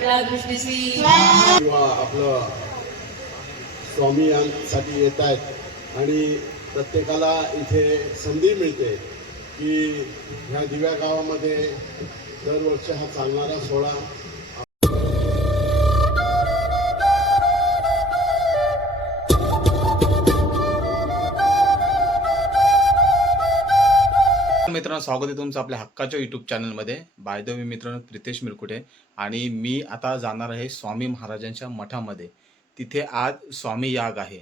ग्रस्त पडला किंवा आपलं स्वामी यांसाठी येत आहेत. आणि प्रत्येकाला इथे संधी मिळते की ह्या दिव्या गावामध्ये दरवर्षी हा चालणारा सोहळा मित्रांनो स्वागत आहे तुमचं आपल्या हक्काच्या युट्यूब चॅनलमध्ये बाय द वे मित्रांनो प्रितेश मिरकुटे आणि मी आता जाणार आहे स्वामी महाराजांच्या मठामध्ये. तिथे आज स्वामी याग आहे.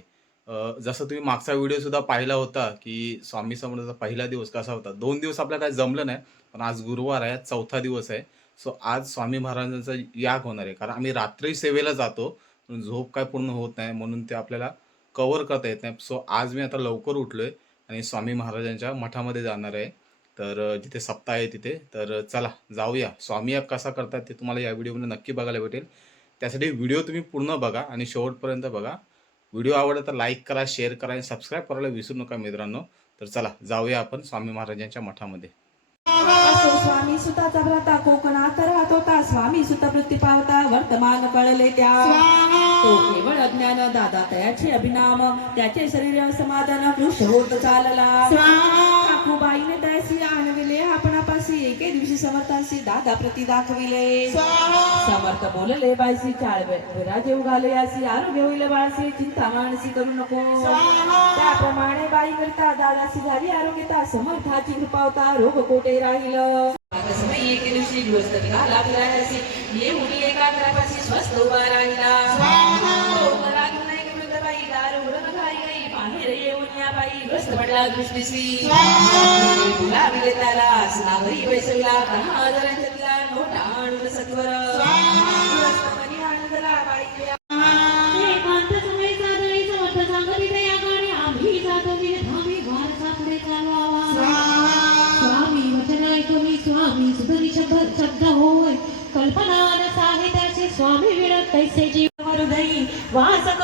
जसं तुम्ही मागचा व्हिडिओसुद्धा पाहिला होता की स्वामी समोरचा पहिला दिवस कसा होता. दोन दिवस आपल्याला काय जमलं नाही पण आज गुरुवार आहे चौथा दिवस आहे. सो आज स्वामी महाराजांचा याग होणार आहे. कारण आम्ही रात्री सेवेला जातो पण झोप काय पूर्ण होत नाही म्हणून ते आपल्याला कवर करता येत नाही. सो आज मी आता लवकर उठलो आहे आणि स्वामी महाराजांच्या मठामध्ये जाणार आहे. तर जिथे सप्ताह आहे तिथे. तर चला जाऊया. स्वामी याग कसा करतात ते तुम्हाला या व्हिडिओमध्ये नक्की बघायला भेटेल. त्यासाठी व्हिडिओ तुम्ही पूर्ण बघा आणि शेवटपर्यंत बघा. व्हिडिओ आवडला तर लाईक करा शेअर करा आणि सबस्क्राईब करायला विसरू नका मित्रांनो. तर चला जाऊया आपण स्वामी महाराजांच्या मठामध्ये. असो स्वामी सुताचा भ्राता कोकणात राहत होता स्वामी सुत वृत्ती पावता वर्तमान कळले त्या. तो केवळ अज्ञान दादा तयाचे अभिनाम त्याचे शरीर समाधान होत चालला. बाईने त्याशी आणविले आपणापाशी एके दिवशी समर्थांशी दादा प्रती दाखविले. समर्थ बोलले बायसी चाळ विराजे उगाले असी आरोग्य होईल बाळसी चिंता मानसी करू नको. त्याप्रमाणे बाई करता दादासी झाली आरोग्यता समर्थाची कृपावता रोग कोटे राहिलं? एके दिवशी गृहस्थ निघाला फिरायसी येऊन एकाग्रापाशी स्वस्त उभा राहिला. येऊन या बाई ग्रस्त पडला दृष्टीसी दहा तिला नोटा आणून सत्वर. स्वामी. वचन ऐकून स्वामी सुधरी शब्द शब्द होय. कल्पना न साहित्याची स्वामी विरत कैसे जीव हृदयी वास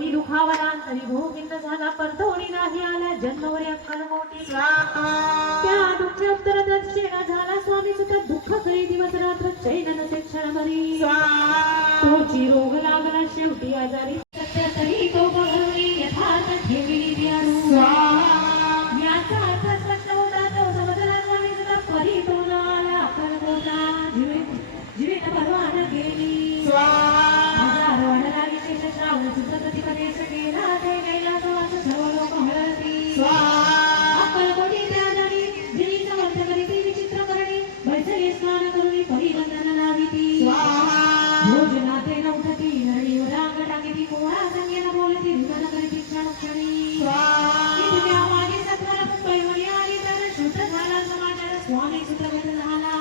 वचनी दुखावला तरी भोगिंद झाला परतोडी नाही आला जन्मवर अक्कल मोठी. त्या दुःख उत्तर दक्षिण झाला स्वामी सुद्धा दुःख करी दिवस रात्र चैन नसे क्षणभरी तोची रोग लागला शेवटी आजारी बोलती क्षण क्षणी सत्वर आली तर शुद्ध झाला समाचार स्वामी झाला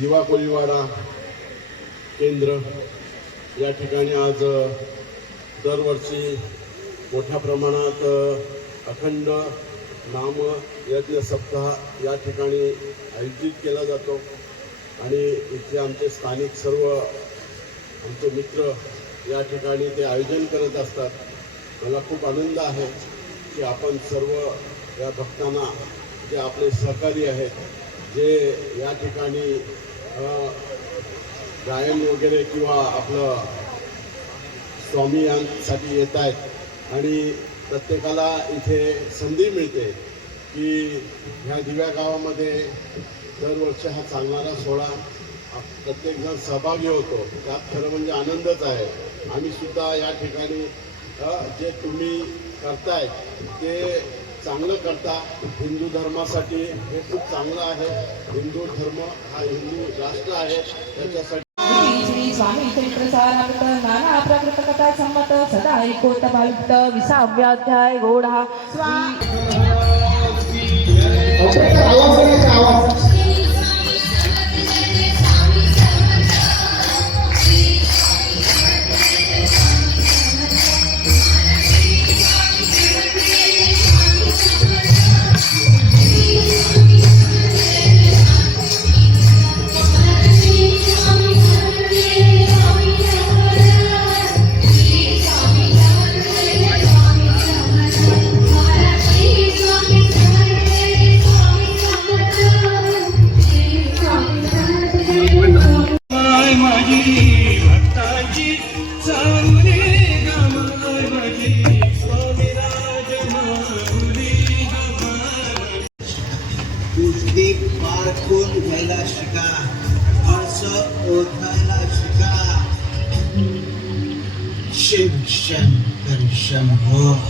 दिवा कोळीवाडा केंद्र या ठिकाणी आज दरवर्षी मोठ्या प्रमाणात अखंड नाम यज्ञ सप्ताह या ठिकाणी आयोजित केला जातो. आणि इथे आमचे स्थानिक सर्व आमचे मित्र या ठिकाणी ते आयोजन करत असतात. मला खूप आनंद आहे की आपण सर्व या भक्तांना जे आपले सहकारी आहेत जे या ठिकाणी गायन वगैरे किंवा आपलं स्वामी यांसाठी येत आहेत आणि प्रत्येकाला इथे संधी मिळते की ह्या दिव्या गावामध्ये दरवर्षी हा चालणारा सोहळा प्रत्येकजण सहभागी होतो. त्यात खरं म्हणजे आनंदच आहे. आम्ही सुद्धा या ठिकाणी जे तुम्ही करताय ते चांगलं करता. हिंदू धर्मासाठी हे खूप चांगलं आहे. हिंदू धर्म हा हिंदू राष्ट्र आहे. त्याच्यासाठी श्री श्री स्वामी आटपून घ्यायला शिका? माणसं ओळखायला शिका. शिक्षण कर्षण हो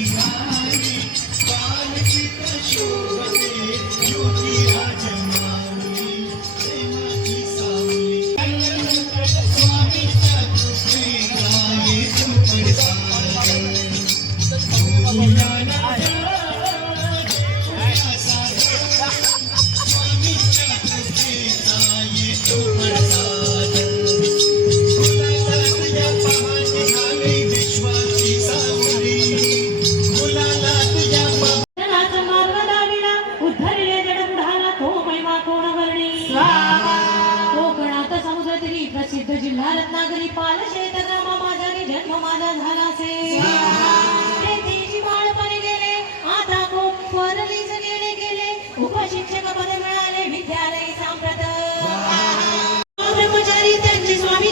जिल्हा रत्नागिरी पाल क्षेत्रग्रामा माझा जन्म माझा झाला से. बाळपणी गेले आता खूप परलीच गेले गेले. उपशिक्षक पद मिळाले विद्यालय सांप्रत ब्रह्मचारी त्यांचे स्वामी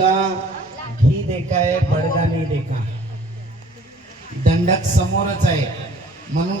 का? घी देखा आहे बडगा देखा दंडक समोरच आहे. म्हणून